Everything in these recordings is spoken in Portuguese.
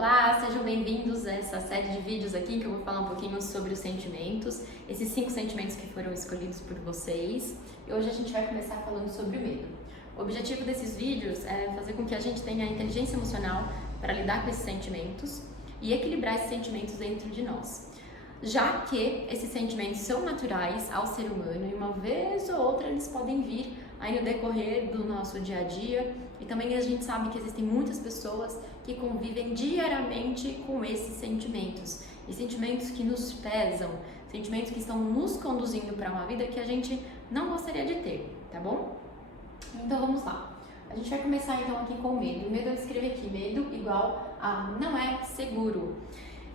Olá, sejam bem-vindos a essa série de vídeos aqui que eu vou falar um pouquinho sobre os sentimentos, esses 5 sentimentos que foram escolhidos por vocês. E hoje a gente vai começar falando sobre o medo. O objetivo desses vídeos é fazer com que a gente tenha inteligência emocional para lidar com esses sentimentos e equilibrar esses sentimentos dentro de nós. Já que esses sentimentos são naturais ao ser humano e uma vez ou outra eles podem vir aí no decorrer do nosso dia a dia, e também a gente sabe que existem muitas pessoas que convivem diariamente com esses sentimentos, e sentimentos que nos pesam, sentimentos que estão nos conduzindo para uma vida que a gente não gostaria de ter, tá bom? Então vamos lá. A gente vai começar então aqui com o medo. O medo eu escrevi aqui, medo igual a não é seguro.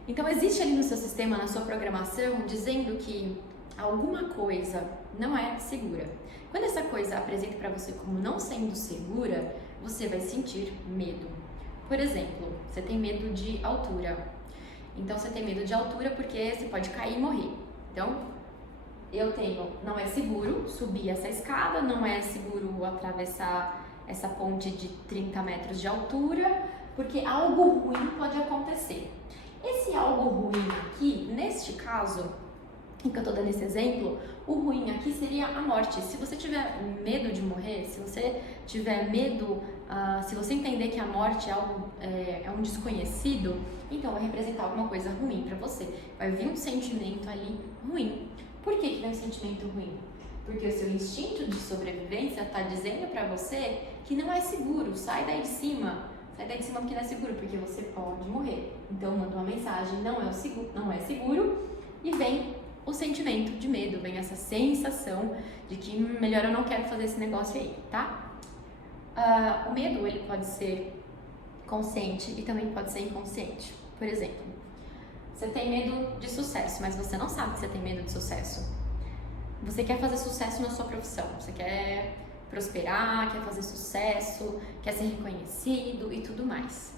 Então existe ali no seu sistema, na sua programação, dizendo que alguma coisa não é segura. Quando essa coisa apresenta para você como não sendo segura, você vai sentir medo. Por exemplo, você tem medo de altura. Então você tem medo de altura porque você pode cair e morrer. Então, não é seguro subir essa escada, não é seguro atravessar essa ponte de 30 metros de altura, porque algo ruim pode acontecer. Esse algo ruim aqui, neste caso, em que eu tô dando esse exemplo, o ruim aqui seria a morte. Se você tiver medo de morrer, se você tiver medo, se você entender que a morte é um desconhecido, então vai representar alguma coisa ruim para você. Vai vir um sentimento ali ruim. Por que vem um sentimento ruim? Porque o seu instinto de sobrevivência está dizendo para você que não é seguro, sai daí de cima. Sai daí de cima porque não é seguro, porque você pode morrer. Então manda uma mensagem, não é seguro, e vem o sentimento de medo, vem essa sensação de que melhor eu não quero fazer esse negócio aí, tá? O medo, ele pode ser consciente e também pode ser inconsciente. Por exemplo, você tem medo de sucesso, mas você não sabe que você tem medo de sucesso. Você quer fazer sucesso na sua profissão, você quer prosperar, quer fazer sucesso, quer ser reconhecido e tudo mais.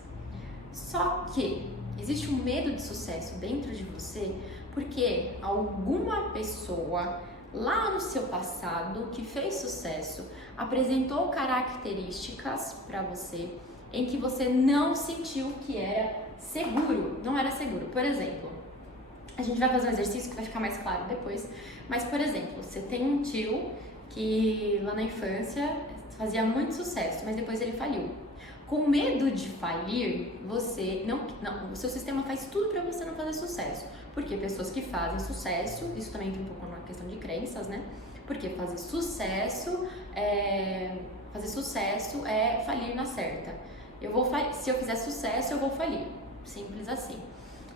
Só que existe um medo de sucesso dentro de você porque alguma pessoa lá no seu passado que fez sucesso apresentou características para você em que você não sentiu que era seguro, não era seguro. Por exemplo, a gente vai fazer um exercício que vai ficar mais claro depois, mas por exemplo, você tem um tio que lá na infância fazia muito sucesso, mas depois ele faliu. Com medo de falir, o seu sistema faz tudo para você não fazer sucesso. Porque pessoas que fazem sucesso, isso também tem um pouco uma questão de crenças, né? Porque fazer sucesso é falir na certa. Se eu fizer sucesso, eu vou falir. Simples assim,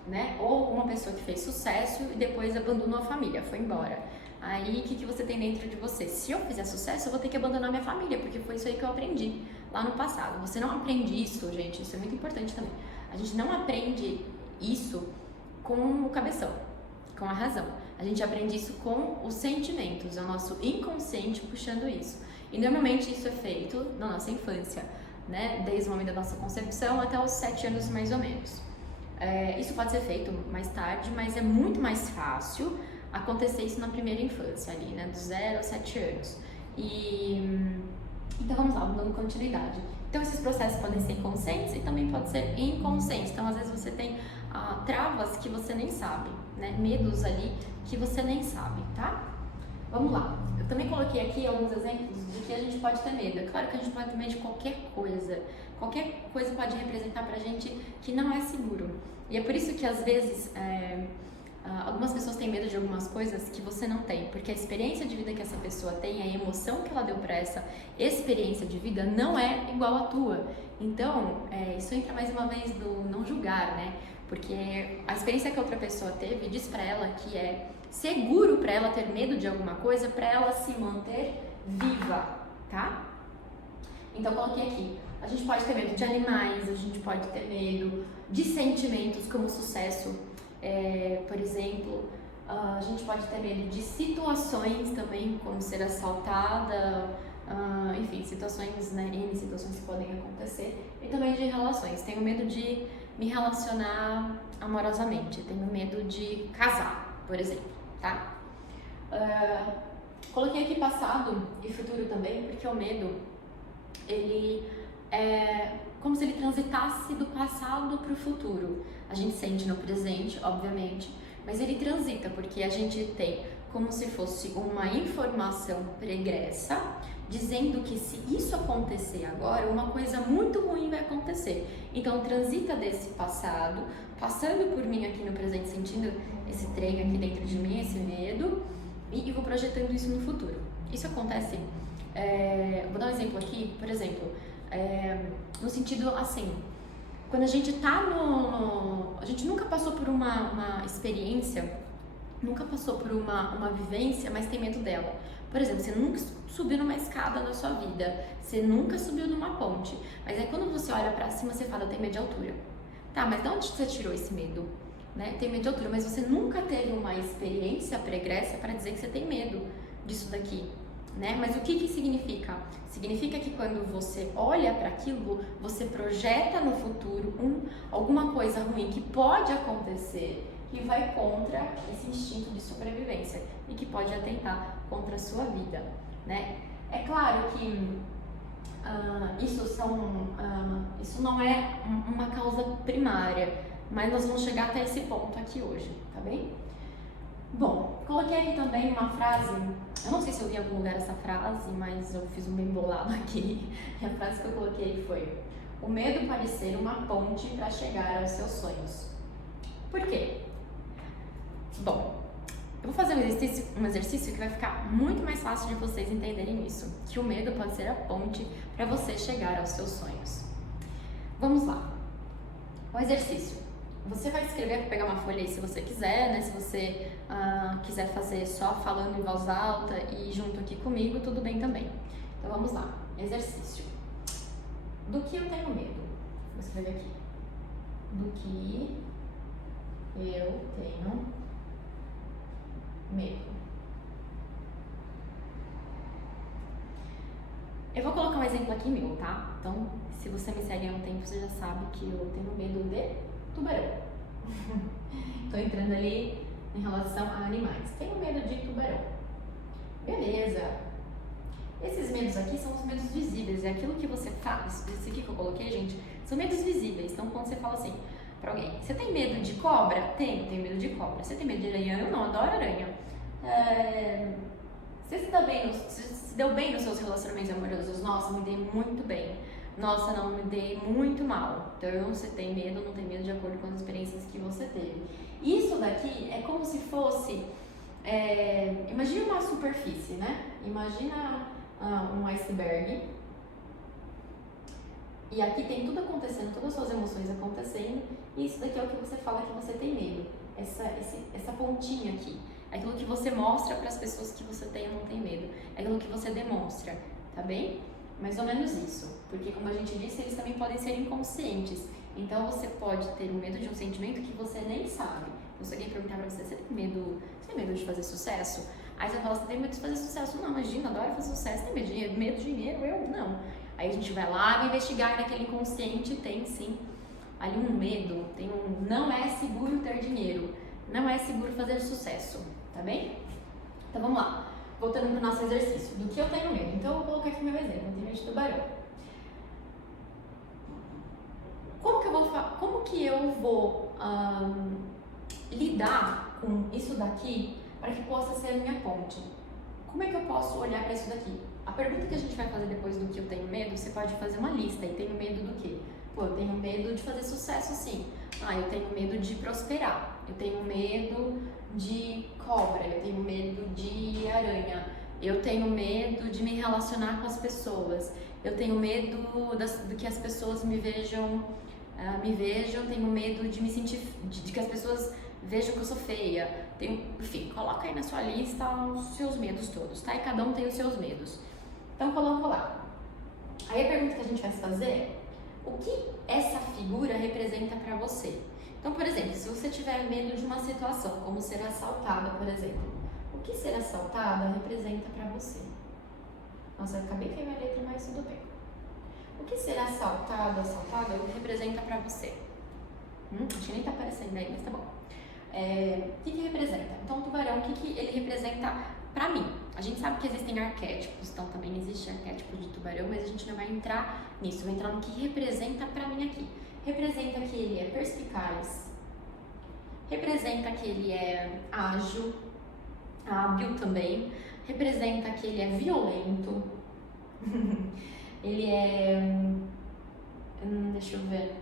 né? Ou uma pessoa que fez sucesso e depois abandonou a família, foi embora. Aí, o que você tem dentro de você? Se eu fizer sucesso, eu vou ter que abandonar minha família, porque foi isso aí que eu aprendi lá no passado. Você não aprende isso, gente, isso é muito importante também. A gente não aprende isso com o cabeção, com a razão. A gente aprende isso com os sentimentos, é o nosso inconsciente puxando isso. E normalmente isso é feito na nossa infância, né? Desde o momento da nossa concepção até os 7 anos mais ou menos. Isso pode ser feito mais tarde, mas é muito mais fácil acontecer isso na primeira infância ali, né, dos 0 aos 7 anos. Então vamos lá, dando continuidade. Então esses processos podem ser conscientes e também podem ser inconscientes. Então às vezes você tem travas que você nem sabe, né, medos ali que você nem sabe, tá? Vamos lá. Eu também coloquei aqui alguns exemplos de que a gente pode ter medo. É claro que a gente pode ter medo de qualquer coisa. Qualquer coisa pode representar pra gente que não é seguro. E é por isso que às vezes algumas pessoas têm medo de algumas coisas que você não tem, porque a experiência de vida que essa pessoa tem, a emoção que ela deu para essa experiência de vida não é igual à tua. Então, isso entra mais uma vez do não julgar, né? Porque a experiência que a outra pessoa teve diz para ela que é seguro para ela ter medo de alguma coisa, para ela se manter viva, tá? Então, coloquei aqui. A gente pode ter medo de animais, a gente pode ter medo de sentimentos como sucesso. Por exemplo, a gente pode ter medo de situações também, como ser assaltada, enfim, situações, né, N situações que podem acontecer, e também de relações. Tenho medo de me relacionar amorosamente, tenho medo de casar, por exemplo, tá? Coloquei aqui passado e futuro também, porque o medo, ele é como se ele transitasse do passado para o futuro. A gente sente no presente, obviamente, mas ele transita porque a gente tem como se fosse uma informação pregressa dizendo que se isso acontecer agora, uma coisa muito ruim vai acontecer. Então transita desse passado, passando por mim aqui no presente, sentindo esse trem aqui dentro de mim, esse medo, e vou projetando isso no futuro. Isso acontece, vou dar um exemplo aqui, por exemplo, no sentido assim, quando a gente tá a gente nunca passou por uma experiência, nunca passou por uma vivência, mas tem medo dela. Por exemplo, você nunca subiu numa escada na sua vida, você nunca subiu numa ponte, mas aí quando você olha pra cima, você fala, eu tenho medo de altura. Tá, mas de onde você tirou esse medo? Né? Tem medo de altura, mas você nunca teve uma experiência pregressa para dizer que você tem medo disso daqui. Né? Mas o que significa? Significa que quando você olha para aquilo, você projeta no futuro alguma coisa ruim que pode acontecer, que vai contra esse instinto de sobrevivência e que pode atentar contra a sua vida, né? É claro que isso não é uma causa primária, mas nós vamos chegar até esse ponto aqui hoje, tá bem? Bom, coloquei aqui também uma frase, eu não sei se eu vi em algum lugar essa frase, mas eu fiz um bem bolado aqui, e a frase que eu coloquei foi: o medo pode ser uma ponte para chegar aos seus sonhos. Por quê? Bom, eu vou fazer um exercício que vai ficar muito mais fácil de vocês entenderem isso, que o medo pode ser a ponte para você chegar aos seus sonhos. Vamos lá. O exercício. Você vai escrever, pegar uma folha aí se você quiser, né? Se você quiser fazer só falando em voz alta e junto aqui comigo, tudo bem também. Então vamos lá. Exercício. Do que eu tenho medo? Vou escrever aqui. Do que eu tenho medo. Eu vou colocar um exemplo aqui meu, tá? Então, se você me segue há um tempo, você já sabe que eu tenho medo de tubarão. Tô entrando ali em relação a animais. Tenho medo de tubarão. Beleza. Esses medos aqui são os medos visíveis. É aquilo que você faz. Esse aqui que eu coloquei, gente, são medos visíveis. Então, quando você fala assim pra alguém, você tem medo de cobra? Tenho medo de cobra. Você tem medo de aranha? Eu não, adoro aranha. Você se deu bem nos seus relacionamentos amorosos? Nossa, me dei muito bem. Nossa, não, me dei muito mal. Então, você tem medo, não tem medo de acordo com as experiências que você teve. Isso daqui é como se fosse, imagina uma superfície, né? Imagina um iceberg. E aqui tem tudo acontecendo, todas as suas emoções acontecendo. E isso daqui é o que você fala que você tem medo. Essa pontinha aqui. É aquilo que você mostra para as pessoas que você tem ou não tem medo. É aquilo que você demonstra, tá bem? Mais ou menos isso. Porque, como a gente disse, eles também podem ser inconscientes. Então, você pode ter o medo de um sentimento que você nem sabe. Então, se alguém perguntar pra você, você tem medo de fazer sucesso? Aí você fala, você tem medo de fazer sucesso? Não, imagina, adoro fazer sucesso. Tem medo de dinheiro? Eu não. Aí a gente vai lá investigar naquele inconsciente, tem sim ali um medo, não é seguro ter dinheiro, não é seguro fazer sucesso, tá bem? Então vamos lá, voltando para o nosso exercício, do que eu tenho medo. Então eu vou colocar aqui meu exemplo, eu tenho medo de tubarão. Como que eu vou lidar com isso daqui para que possa ser a minha ponte? Como é que eu posso olhar para isso daqui? A pergunta que a gente vai fazer depois do que eu tenho medo, você pode fazer uma lista. E tenho medo do quê? Pô, eu tenho medo de fazer sucesso, sim. Eu tenho medo de prosperar. Eu tenho medo de cobra. Eu tenho medo de aranha. Eu tenho medo de me relacionar com as pessoas. Eu tenho medo do que as pessoas me vejam. Tenho medo de me sentir, de que as pessoas vejam que eu sou feia. Enfim, coloca aí na sua lista os seus medos todos, tá? E cada um tem os seus medos. Então, coloca lá. Aí a pergunta que a gente vai fazer é: o que essa figura representa pra você? Então, por exemplo, se você tiver medo de uma situação, como ser assaltada, por exemplo, o que ser assaltada representa pra você? Nossa, eu acabei de ver a letra, mas tudo bem. O que ser assaltada representa pra você? Acho que nem tá aparecendo aí, mas tá bom. O que representa? Então, o tubarão, o que ele representa pra mim. A gente sabe que existem arquétipos, então também existe arquétipo de tubarão, mas a gente não vai entrar nisso, vai entrar no que representa pra mim aqui. Representa que ele é perspicaz, representa que ele é ágil, hábil também, representa que ele é violento, ele é... deixa eu ver...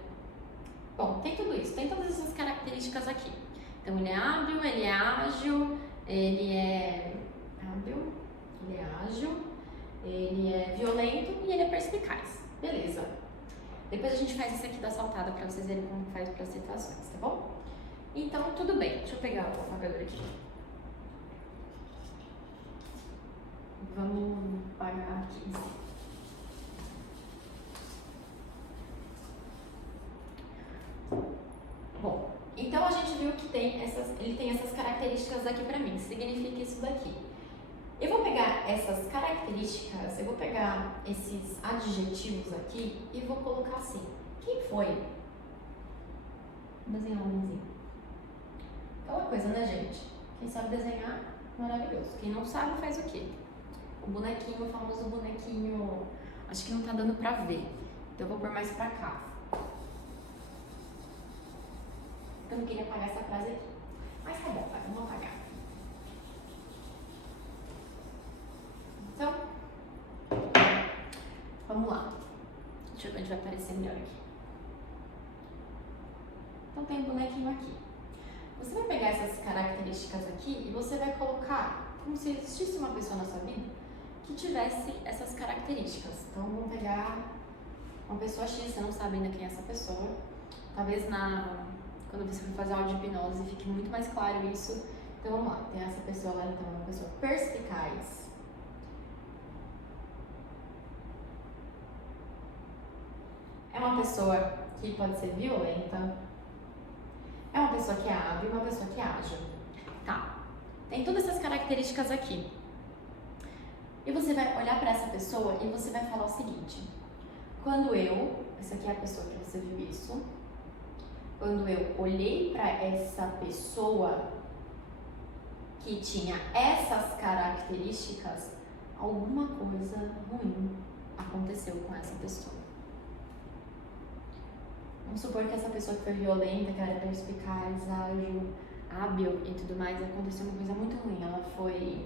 Bom, tem tudo isso, tem todas essas características aqui. Então ele é hábil, ele é ágil, ele é hábil, ele é ágil, ele é violento e ele é perspicaz. Beleza. Depois a gente faz isso aqui da saltada pra vocês verem como faz para as situações, tá bom? Então, tudo bem. Deixa eu pegar o apagador aqui. Vamos apagar aqui. Bom, então a gente viu que ele tem essas características aqui pra mim. Significa isso daqui. Eu vou pegar essas características, eu vou pegar esses adjetivos aqui e vou colocar assim. Quem foi? Vou desenhar um homemzinho. Aquela coisa, né, gente? Quem sabe desenhar, maravilhoso. Quem não sabe, faz o quê? O bonequinho, o famoso bonequinho... Acho que não tá dando pra ver. Então eu vou pôr mais pra cá. Eu não queria apagar essa frase aqui. Mas tá bom, vamos apagar. Então, vamos lá. Deixa eu ver onde vai aparecer melhor aqui. Então tem um bonequinho aqui. Você vai pegar essas características aqui e você vai colocar como se existisse uma pessoa na sua vida que tivesse essas características. Então vamos pegar uma pessoa X, você não sabe ainda quem é essa pessoa. Talvez quando você for fazer aula de hipnose fique muito mais claro isso. Então vamos lá, tem essa pessoa lá, então, uma pessoa perspicaz. É uma pessoa que pode ser violenta. É uma pessoa que é hábil, uma pessoa que é ágil. Tá. Tem todas essas características aqui. E você vai olhar para essa pessoa e você vai falar o seguinte. Essa aqui é a pessoa que você viu isso. Quando eu olhei para essa pessoa que tinha essas características, alguma coisa ruim aconteceu com essa pessoa. Vamos supor que essa pessoa que foi violenta, que era perspicaz, ágil, hábil e tudo mais, aconteceu uma coisa muito ruim. Ela foi,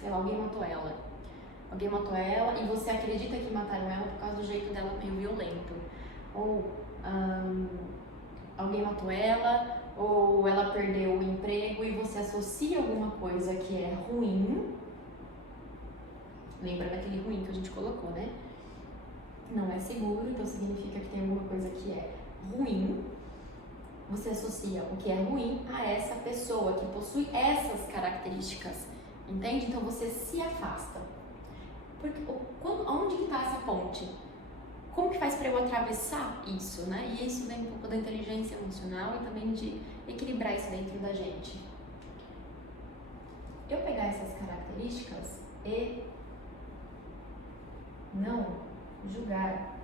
sei lá, alguém matou ela. Alguém matou ela e você acredita que mataram ela por causa do jeito dela meio violento. Ou alguém matou ela, ou ela perdeu o emprego e você associa alguma coisa que é ruim. Lembra daquele ruim que a gente colocou, né? Não é seguro, então significa que tem alguma coisa que é ruim. Você associa o que é ruim a essa pessoa que possui essas características, entende? Então você se afasta. Porque onde que está essa ponte? Como que faz para eu atravessar isso, né? E isso vem um pouco da inteligência emocional e também de equilibrar isso dentro da gente. Eu pegar essas características e não julgar.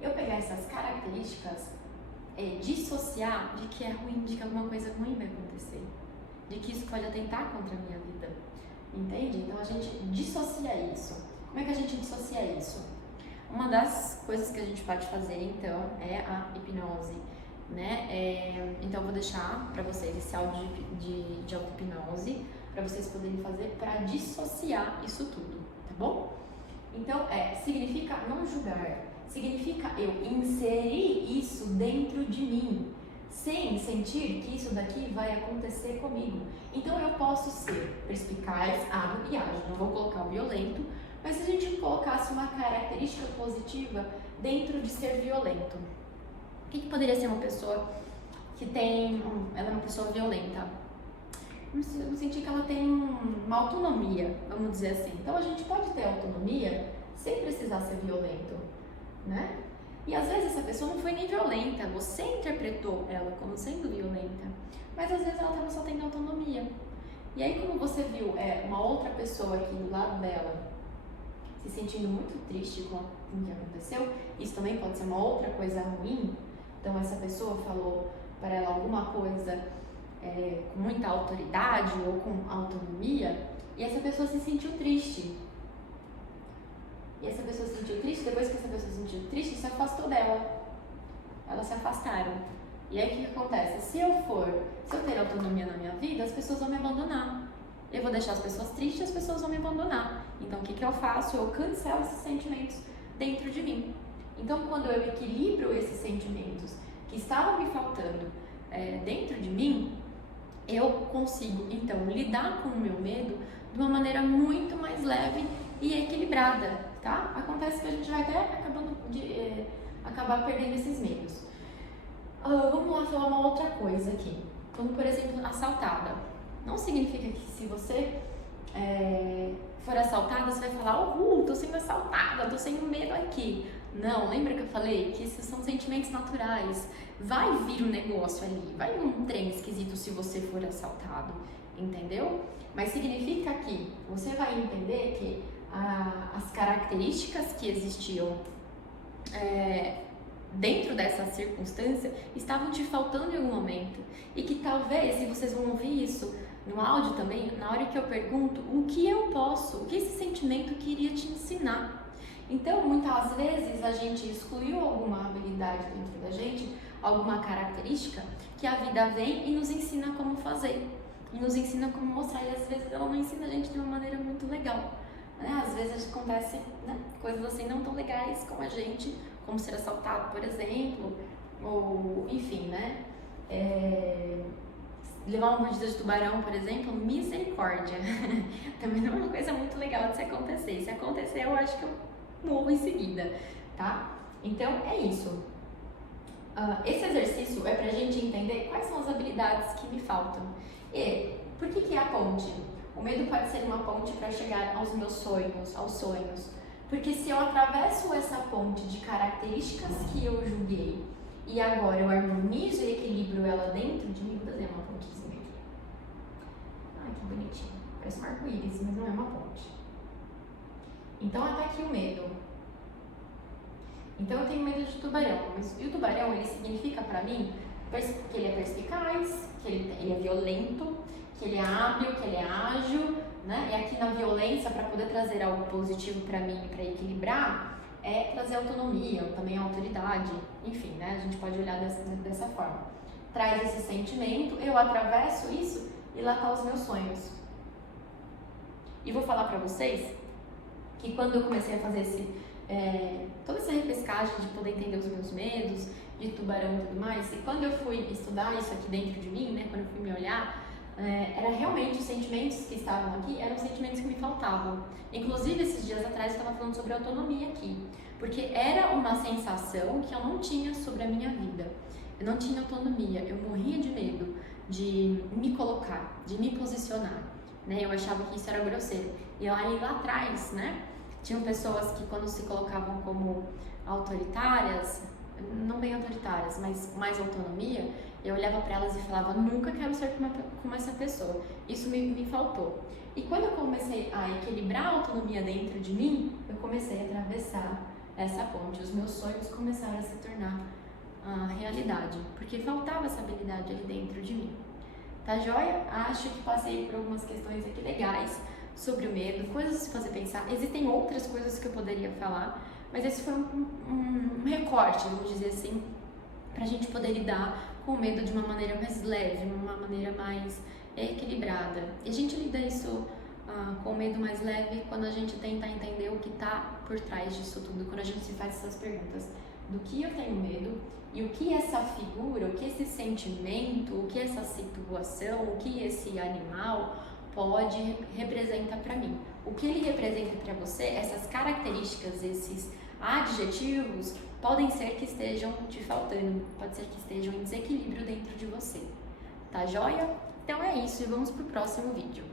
Eu pegar essas características e dissociar de que é ruim, de que alguma coisa ruim vai acontecer, de que isso pode atentar contra a minha vida, entende? Então a gente dissocia isso. Como é que a gente dissocia isso? Uma das coisas que a gente pode fazer então é a hipnose, né? Então eu vou deixar para vocês esse áudio de auto-hipnose para vocês poderem fazer para dissociar isso tudo, tá bom? Então significa não julgar, significa eu inserir isso dentro de mim, sem sentir que isso daqui vai acontecer comigo. Então eu posso ser perspicaz, hábil e ágil, não vou colocar o violento, mas se a gente colocasse uma característica positiva dentro de ser violento, o que poderia ser uma pessoa que ela é uma pessoa violenta? Eu senti que ela tem uma autonomia, vamos dizer assim. Então a gente pode ter autonomia sem precisar ser violento, né? E às vezes essa pessoa não foi nem violenta, você interpretou ela como sendo violenta, mas às vezes ela estava só tendo autonomia. E aí, como você viu uma outra pessoa aqui do lado dela se sentindo muito triste com o que aconteceu, isso também pode ser uma outra coisa ruim. Então essa pessoa falou para ela alguma coisa com muita autoridade ou com autonomia, e essa pessoa se sentiu triste. E essa pessoa se sentiu triste, depois que essa pessoa se sentiu triste, se afastou dela. Elas se afastaram. E aí o que acontece? Se eu ter autonomia na minha vida, as pessoas vão me abandonar. Eu vou deixar as pessoas tristes e as pessoas vão me abandonar. Então o que eu faço? Eu cancelo esses sentimentos dentro de mim. Então quando eu equilibro esses sentimentos que estavam me faltando dentro de mim, eu consigo então lidar com o meu medo de uma maneira muito mais leve e equilibrada, tá? Acontece que a gente vai até acabar perdendo esses medos. Vamos lá falar uma outra coisa aqui. Como, por exemplo, assaltada. Não significa que se você for assaltada, você vai falar, tô sendo assaltada, tô sendo medo aqui. Não, lembra que eu falei que esses são sentimentos naturais. Vai vir um negócio ali, vai vir um trem esquisito se você for assaltado, entendeu? Mas significa que você vai entender que as características que existiam dentro dessa circunstância estavam te faltando em algum momento. E que talvez, e vocês vão ouvir isso no áudio também, na hora que eu pergunto o que esse sentimento queria te ensinar. Então, muitas vezes a gente excluiu alguma habilidade dentro da gente, alguma característica que a vida vem e nos ensina como fazer, e nos ensina como mostrar, e às vezes ela não ensina a gente de uma maneira muito legal. Às vezes acontecem coisas assim não tão legais com a gente, como ser assaltado, por exemplo, ou enfim, levar uma mordida de tubarão, por exemplo, misericórdia. Também não é uma coisa muito legal de se acontecer. Se acontecer, eu acho que eu morro em seguida, tá? Então, é isso. Esse exercício é pra gente entender quais são as habilidades que me faltam. E por que é a ponte? O medo pode ser uma ponte para chegar aos meus sonhos, Porque se eu atravesso essa ponte de características que eu julguei e agora eu harmonizo e equilibro ela dentro de mim, vou desenhar uma pontezinha aqui. Ai, que bonitinho. Parece um arco-íris, mas não é uma ponte. Então, até aqui o medo. Então, eu tenho medo de tubarão. E o tubarão, ele significa para mim que ele é perspicaz, que ele é violento, que ele é hábil, que ele é ágil, E aqui na violência, para poder trazer algo positivo para mim, para equilibrar, é trazer autonomia, também autoridade, enfim, A gente pode olhar dessa forma. Traz esse sentimento, eu atravesso isso e lá tá os meus sonhos. E vou falar para vocês que quando eu comecei a fazer toda essa repescagem de poder entender os meus medos, de tubarão e tudo mais, e quando eu fui estudar isso aqui dentro de mim, quando eu fui me olhar, era realmente os sentimentos que estavam aqui, eram sentimentos que me faltavam. Inclusive, esses dias atrás eu estava falando sobre autonomia aqui, porque era uma sensação que eu não tinha sobre a minha vida. Eu não tinha autonomia, eu morria de medo de me colocar, de me posicionar, Eu achava que isso era grosseiro. E aí lá atrás, tinham pessoas que quando se colocavam como autoritárias, não bem autoritárias, mas mais autonomia, eu olhava para elas e falava, nunca quero ser como essa pessoa. Isso me faltou. E quando eu comecei a equilibrar a autonomia dentro de mim, eu comecei a atravessar essa ponte. Os meus sonhos começaram a se tornar realidade, porque faltava essa habilidade ali dentro de mim. Tá joia? Acho que passei por algumas questões aqui legais sobre o medo, coisas a se fazer pensar. Existem outras coisas que eu poderia falar, mas esse foi um recorte, vamos dizer assim, pra gente poder lidar com o medo de uma maneira mais leve, de uma maneira mais equilibrada. E a gente lida isso com o medo mais leve quando a gente tenta entender o que está por trás disso tudo, quando a gente se faz essas perguntas. Do que eu tenho medo e o que essa figura, o que esse sentimento, o que essa situação, o que esse animal representa para mim. O que ele representa para você, essas características, esses adjetivos, podem ser que estejam te faltando, pode ser que estejam em desequilíbrio dentro de você. Tá joia? Então é isso e vamos pro próximo vídeo.